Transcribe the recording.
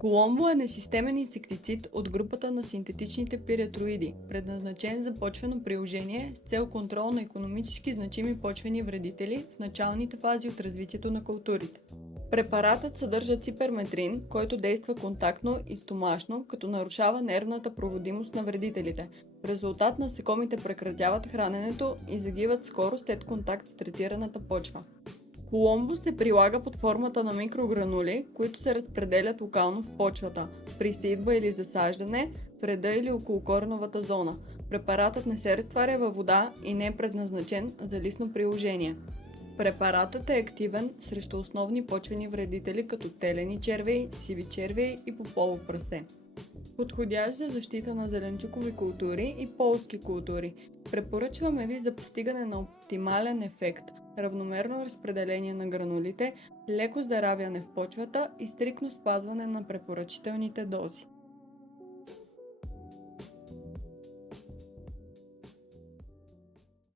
Коломбо е несистемен инсектицид от групата на синтетичните пиретроиди, предназначен за почвено приложение с цел контрол на икономически значими почвени вредители в началните фази от развитието на културите. Препаратът съдържа циперметрин, който действа контактно и стомашно, като нарушава нервната проводимост на вредителите. В резултат насекомите прекратяват храненето и загиват скоро след контакт с третираната почва. Коломбо се прилага под формата на микрогранули, които се разпределят локално в почвата, при сеитба или засаждане, в реда или около кореновата зона. Препаратът не се разтваря във вода и не е предназначен за лисно приложение. Препаратът е активен срещу основни почвени вредители като телени червеи, сиви червеи и попово прасе. Подходящ за защита на зеленчукови култури и полски култури. Препоръчваме ви за постигане на оптимален ефект, равномерно разпределение на гранулите, леко заравяне в почвата и стриктно спазване на препоръчителните дози.